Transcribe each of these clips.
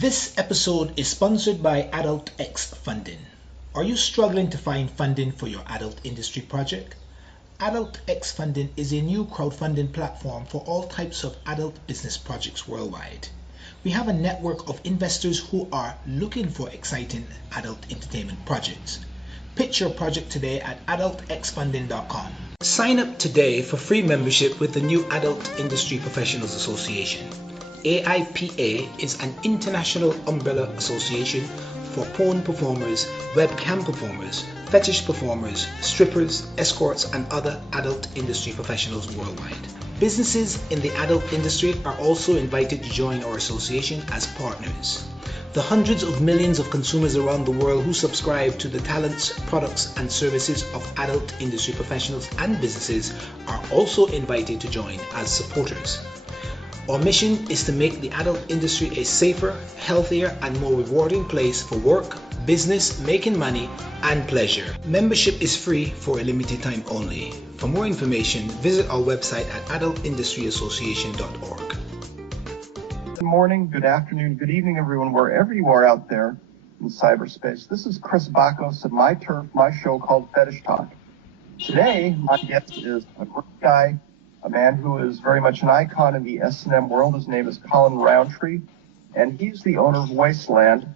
This episode is sponsored by Adult X Funding. Are you struggling to find funding for your adult industry project? Adult X Funding is a new crowdfunding platform for all types of adult business projects worldwide. We have a network of investors who are looking for exciting adult entertainment projects. Pitch your project today at adultxfunding.com. Sign up today for free membership with the new Adult Industry Professionals Association. AIPA is an international umbrella association for porn performers, webcam performers, fetish performers, strippers, escorts, and other adult industry professionals worldwide. Businesses in the adult industry are also invited to join our association as partners. The hundreds of millions of consumers around the world who subscribe to the talents, products, and services of adult industry professionals and businesses are also invited to join as supporters. Our mission is to make the adult industry a safer, healthier, and more rewarding place for work, business, making money, and pleasure. Membership is free for a limited time only. For more information, visit our website at adultindustryassociation.org. Good morning, good afternoon, good evening, everyone, wherever you are out there in cyberspace. This is Chris Bacos of My Turf, my show called Fetish Talk. Today, my guest is a great guy, a man who is very much an icon in the S&M world. His name is Colin Rowntree, and he's the owner of Wasteland.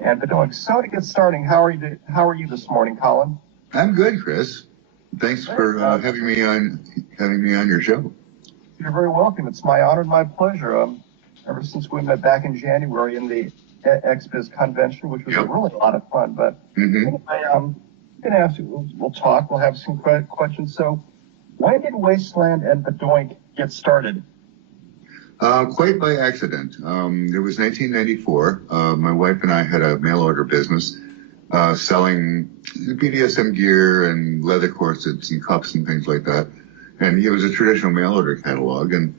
And so to get started, how are you this morning, Colin? I'm good, Chris. Thanks for having me on your show. You're very welcome. It's my honor and my pleasure. Ever since we met back in January in the XBiz convention, which was a really lot of fun. But anyway, I'm going to ask you, we'll talk, we'll have some questions. So why did Wasteland and the Doink get started? Quite by accident. It was 1994. My wife and I had a mail order business selling BDSM gear and leather corsets and cups and things like that. And it was a traditional mail order catalog. And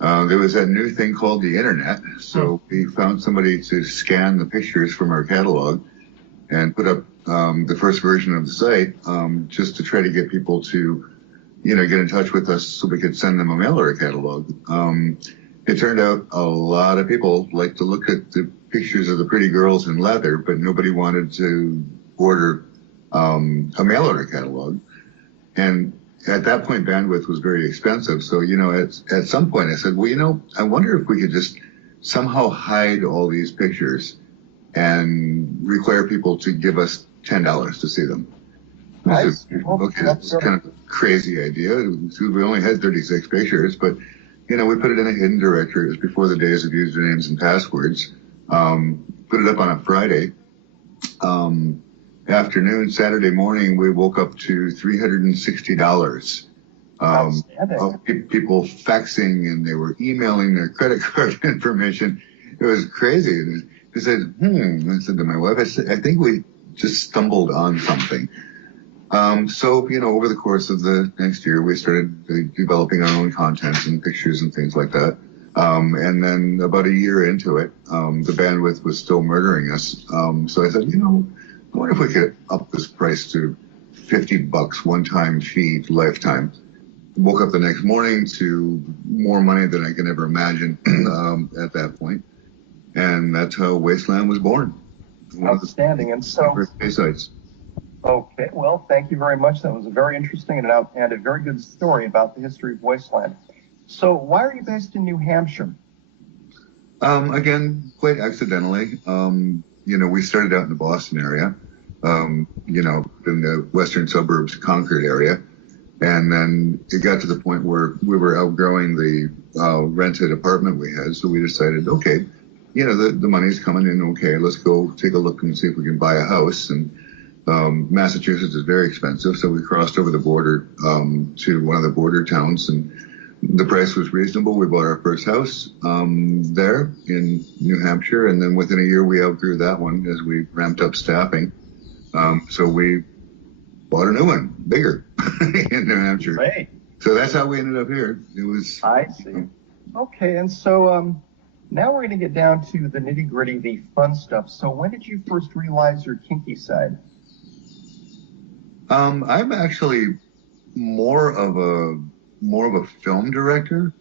there was that new thing called the internet. So we found somebody to scan the pictures from our catalog and put up the first version of the site just to try to get people to get in touch with us so we could send them a mail order catalog. It turned out a lot of people like to look at the pictures of the pretty girls in leather, but nobody wanted to order a mail order catalog. And at that point, bandwidth was very expensive. So, at some point I said, well, I wonder if we could just somehow hide all these pictures and require people to give us $10 to see them. That's kind of a crazy idea. We only had 36 pictures, but, we put it in a hidden directory. It was before the days of usernames and passwords. Put it up on a Friday afternoon. Saturday morning, we woke up to $360 of people faxing, and they were emailing their credit card information. It was crazy. And I said, I said to my wife, I think we just stumbled on something. So, over the course of the next year, we started developing our own content and pictures and things like that. And then about a year into it, the bandwidth was still murdering us. So I said, I wonder if we could up this price to $50 one-time fee lifetime. Woke up the next morning to more money than I can ever imagine at that point. And that's how Wasteland was born. Outstanding. And so, first sites. Okay, well, thank you very much. That was a very interesting and a very good story about the history of Wasteland. So why are you based in New Hampshire? Again, quite accidentally. We started out in the Boston area, in the western suburbs, Concord area. And then it got to the point where we were outgrowing the rented apartment we had. So we decided, okay, the money's coming in. Okay, let's go take a look and see if we can buy a house. And Massachusetts is very expensive. So we crossed over the border to one of the border towns, and the price was reasonable. We bought our first house there in New Hampshire, and then within a year we outgrew that one as we ramped up staffing. So we bought a new one, bigger, in New Hampshire. Great. So that's how we ended up here. I see. Okay, and so now we're going to get down to the nitty-gritty, the fun stuff. So when did you first realize your kinky side? I'm actually more of a film director.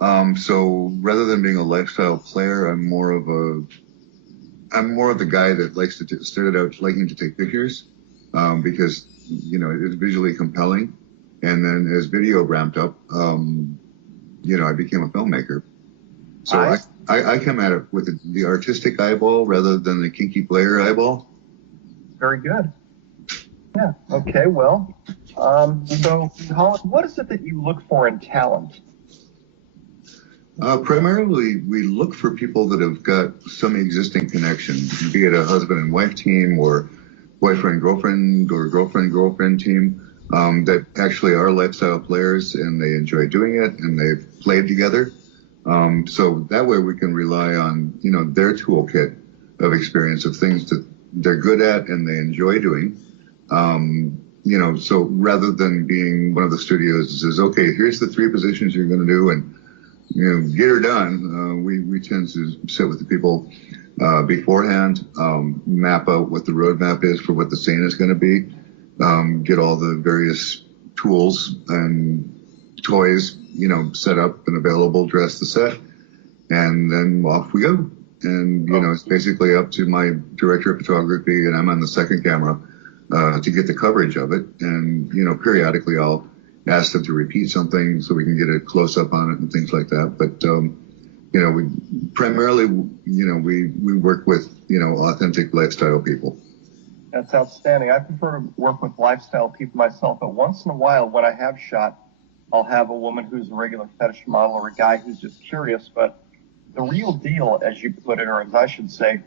So rather than being a lifestyle player, I'm more of I'm more of the guy that likes to started out liking to take pictures because it's visually compelling, and then as video ramped up, I became a filmmaker. So I come at it with the artistic eyeball rather than the kinky player eyeball. Very good. Yeah. Okay. Well, so Colin, what is it that you look for in talent? Primarily, we look for people that have got some existing connection, be it a husband and wife team or boyfriend-girlfriend or girlfriend-girlfriend team that actually are lifestyle players and they enjoy doing it and they've played together. So that way we can rely on, their toolkit of experience of things that they're good at and they enjoy doing. So rather than being one of the studios that says, okay, here's the 3 positions you're going to do and, get her done. We tend to sit with the people beforehand, map out what the roadmap is for what the scene is going to be, get all the various tools and toys, set up and available, dress the set, and then off we go. And, it's basically up to my director of photography, and I'm on the second camera to get the coverage of it. And, periodically I'll ask them to repeat something so we can get a close-up on it and things like that. But, we primarily, we work with, authentic lifestyle people. That's outstanding. I prefer to work with lifestyle people myself, but once in a while when I have shot, I'll have a woman who's a regular fetish model or a guy who's just curious. But the real deal, as you put it, or as I should say,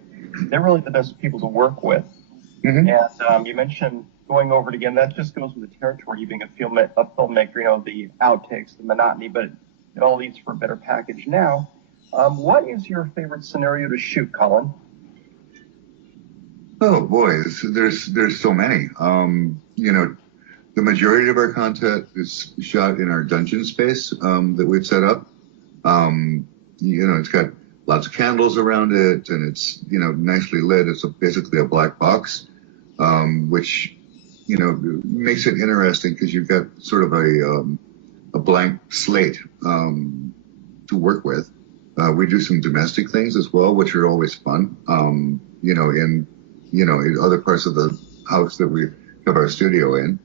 they're really the best people to work with. Mm-hmm. And you mentioned going over it again. That just goes with the territory, you being a filmmaker, the outtakes, the monotony, but it all leads for a better package. Now, what is your favorite scenario to shoot, Colin? Oh boy, there's so many. The majority of our content is shot in our dungeon space that we've set up. It's got lots of candles around it, and it's nicely lit. It's basically a black box, which makes it interesting because you've got sort of a blank slate to work with. We do some domestic things as well, which are always fun. In other parts of the house that we have our studio in.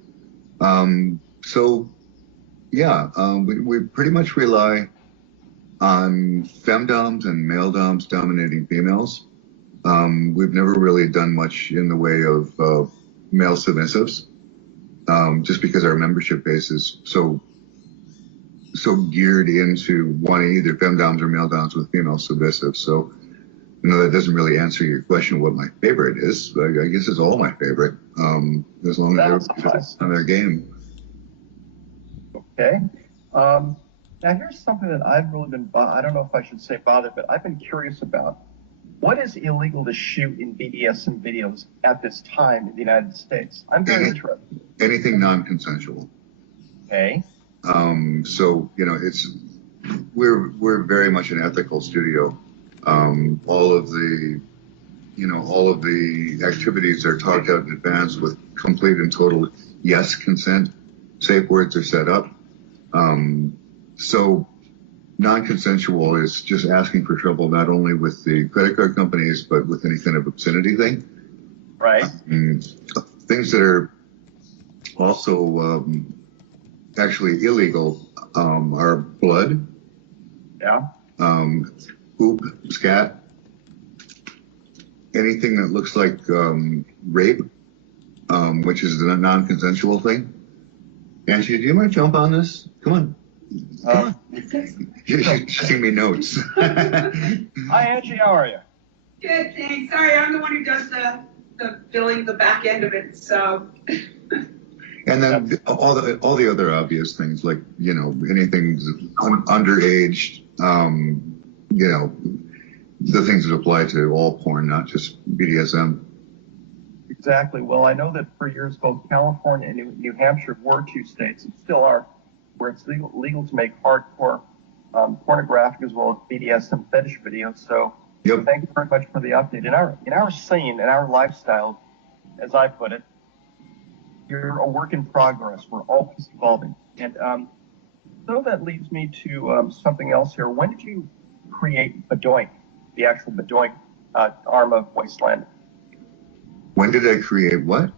We pretty much rely on femdoms and male doms dominating females. We've never really done much in the way of male submissives, just because our membership base is so geared into wanting either femdoms or male doms with female submissives. So, that doesn't really answer your question what my favorite is. I guess it's all my favorite, as long as they're on their game. Okay. Now here's something that I've really been, I don't know if I should say bothered, but I've been curious about. What is illegal to shoot in BDSM videos at this time in the United States? I'm very interested. Anything non-consensual. Okay. We're very much an ethical studio. All of the activities are talked out in advance with complete and total yes consent. Safe words are set up. So non-consensual is just asking for trouble, not only with the credit card companies, but with any kind of obscenity thing. Right. Things that are also actually illegal are blood. Yeah. Poop, scat, anything that looks like rape, which is a non-consensual thing. Angie, do you mind jump on this? Come on. She's giving me notes. Hi, Angie. How are you? Good, thanks. Sorry, I'm the one who does the billing, the back end of it. So. And then all the other obvious things like anything underage. The things that apply to all porn, not just BDSM. Exactly. Well, I know that for years both California and New Hampshire were 2 states, and still are, where it's legal to make hardcore pornographic as well as BDSM fetish videos. So Thank you very much for the update. In our scene, in our lifestyle, as I put it, you're a work in progress. We're always evolving. And so that leads me to something else here. When did you create Bedoink, the actual Bedoink arm of Wasteland. When did I create what?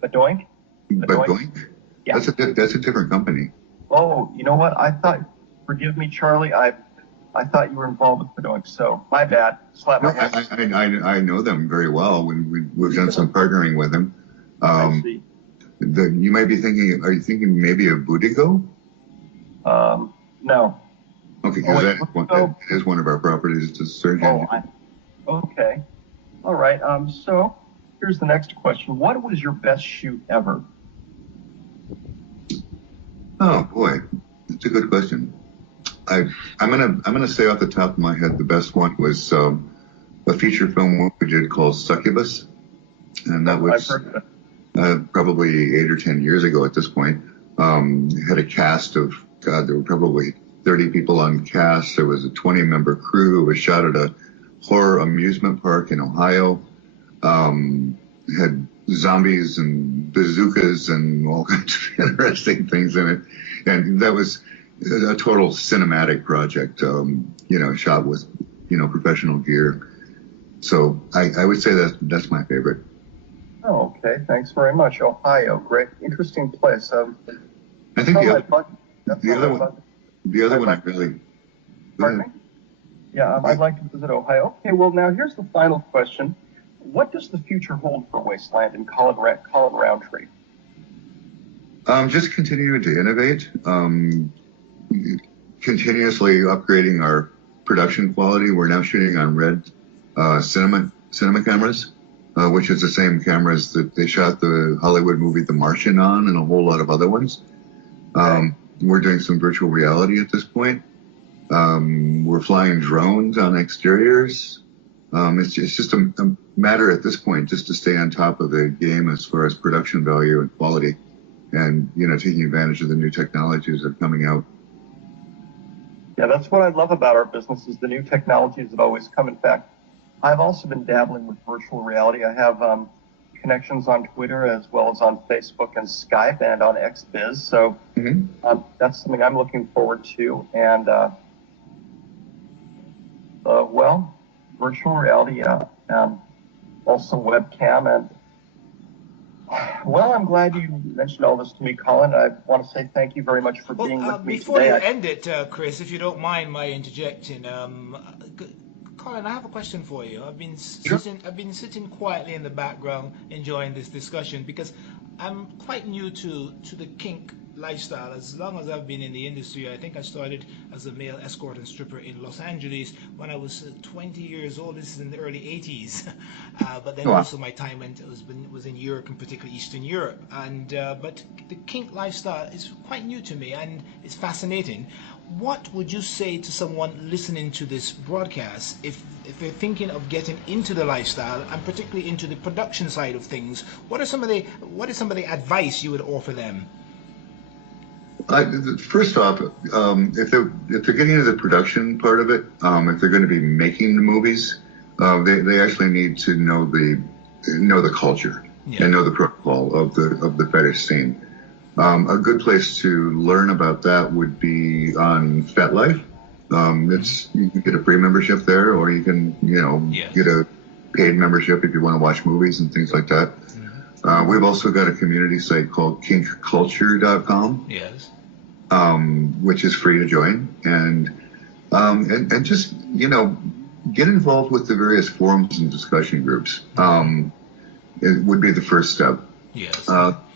Badoink? Badoink? Yeah. That's a different company. Oh, you know what? Forgive me, Charlie. I thought you were involved with Badoink, so my bad. Slap my head. I know them very well. We've done some partnering with them. I see. You might be thinking, are you thinking maybe of Boudigo? No. Okay, because that is one of our properties. It's a search engine. Okay. All right. So here's the next question. What was your best shoot ever? Oh boy, that's a good question. I'm gonna say off the top of my head the best one was a feature film we did called Succubus, and that was probably 8 or 10 years ago at this point. It had a cast of there were probably 30 people on cast. There was a 20-member crew. It was shot at a horror amusement park in Ohio. It had zombies and bazookas and all kinds of interesting things in it. And that was a total cinematic project, shot with, professional gear. So I would say that's my favorite. Oh, okay. Thanks very much. Ohio. Great. Interesting place. I think the other one I really... Pardon me? Yeah, I'd like to visit Ohio. Okay, well, now here's the final question. What does the future hold for Wasteland and Colin Rowntree? Just continuing to innovate, continuously upgrading our production quality. We're now shooting on red cinema cameras, which is the same cameras that they shot the Hollywood movie The Martian on and a whole lot of other ones. We're doing some virtual reality at this point. We're flying drones on exteriors. It's just a matter at this point just to stay on top of the game as far as production value and quality, and taking advantage of the new technologies that are coming out. Yeah, that's what I love about our business is the new technologies that always come. In fact, I've also been dabbling with virtual reality. I have connections on Twitter as well as on Facebook and Skype and on XBiz. So that's something I'm looking forward to. And virtual reality, also webcam. And I'm glad you mentioned all this to me, Colin. I want to say thank you very much for being with me before today. You end it, Chris, if you don't mind my interjecting, Colin, I have a question for you. I've been sitting quietly in the background enjoying this discussion because I'm quite new to the kink lifestyle. As long as I've been in the industry, I think I started as a male escort and stripper in Los Angeles when I was 20 years old. This is in the early 80s. But then also my time was in Europe, and particularly Eastern Europe. And but the kink lifestyle is quite new to me and it's fascinating. What would you say to someone listening to this broadcast if they're thinking of getting into the lifestyle and particularly into the production side of things? What is some of the advice you would offer them? First off, if they're getting into the production part of it, if they're going to be making the movies, they actually need to know the culture and know the protocol of the fetish scene. A good place to learn about that would be on FetLife. You can get a free membership there, or you can get a paid membership if you want to watch movies and things like that. We've also got a community site called kinkculture.com. Yes. Which is free to join, and just get involved with the various forums and discussion groups. It would be the first step. Yes.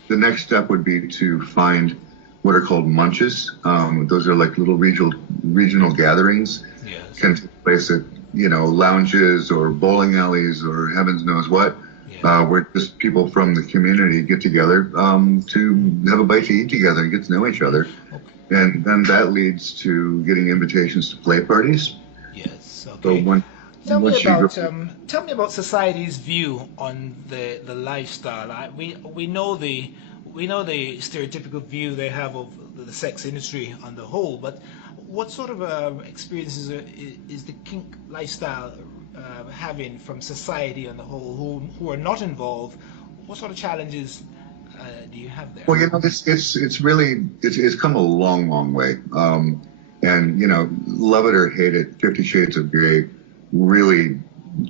The next step would be to find what are called munches. Those are like little regional gatherings. Yes. Can take place at lounges or bowling alleys or heavens knows what. Where just people from the community get together to have a bite to eat together and get to know each other. Okay. And then that leads to getting invitations to play parties. Yes, okay. So tell me about society's view on the lifestyle. We know the stereotypical view they have of the sex industry on the whole, but what sort of experiences is the kink lifestyle having from society on the whole who are not involved? What sort of challenges do you have there? Well, it's come a long way. And love it or hate it, 50 Shades of Grey really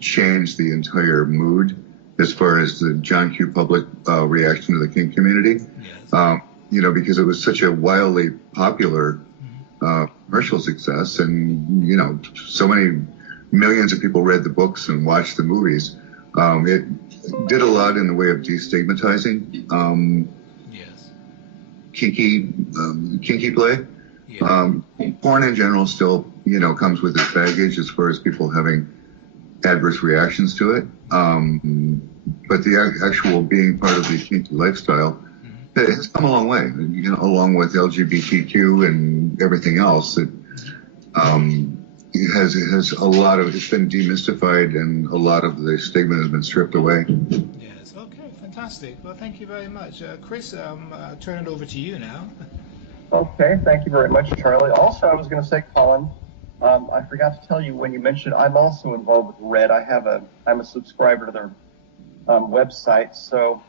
changed the entire mood as far as the John Q. Public reaction to the kink community. Yes. Because it was such a wildly popular commercial success, and so many millions of people read the books and watched the movies. It did a lot in the way of destigmatizing Yes. kinky play. Yeah. Porn in general still, comes with its baggage as far as people having adverse reactions to it. But the actual being part of the kinky lifestyle has come a long way, along with LGBTQ and everything else. It has it's been demystified, and a lot of the stigma has been stripped away. Yes. Okay. Fantastic. Well, thank you very much, Chris. Turn it over to you now. Okay, thank you very much, Charlie. Also, I was going to say, Colin, I forgot to tell you when you mentioned I'm also involved with Red. I'm a subscriber to their website. So,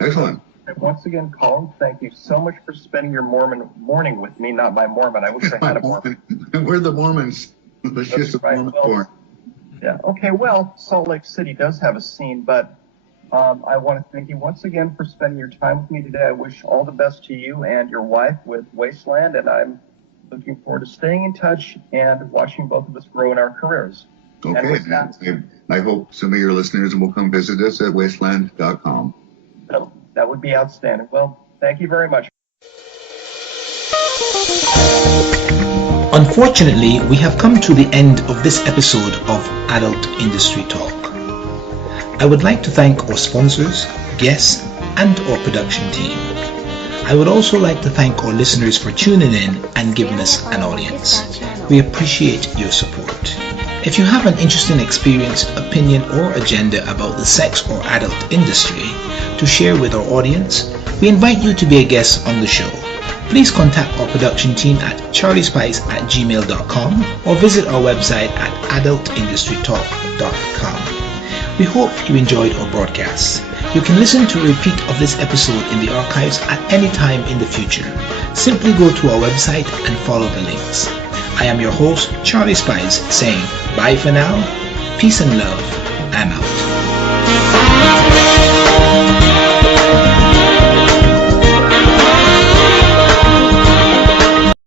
Excellent. Once again, Colin, thank you so much for spending your Mormon morning with me. Not my Mormon. I wish I had a Mormon. We're the Mormons. Let's just right. Mormon Well, porn. Yeah. Okay. Well, Salt Lake City does have a scene, but I want to thank you once again for spending your time with me today. I wish all the best to you and your wife with Wasteland, and I'm looking forward to staying in touch and watching both of us grow in our careers. Okay. I hope some of your listeners will come visit us at wasteland.com. That would be outstanding. Well, thank you very much. Unfortunately, we have come to the end of this episode of Adult Industry Talk. I would like to thank our sponsors, guests, and our production team. I would also like to thank our listeners for tuning in and giving us an audience. We appreciate your support. If you have an interesting experience, opinion, or agenda about the sex or adult industry to share with our audience, we invite you to be a guest on the show. Please contact our production team at charliespice@gmail.com or visit our website at adultindustrytalk.com. We hope you enjoyed our broadcast. You can listen to a repeat of this episode in the archives at any time in the future. Simply go to our website and follow the links. I am your host, Charlie Spice, saying bye for now, peace and love, I'm out.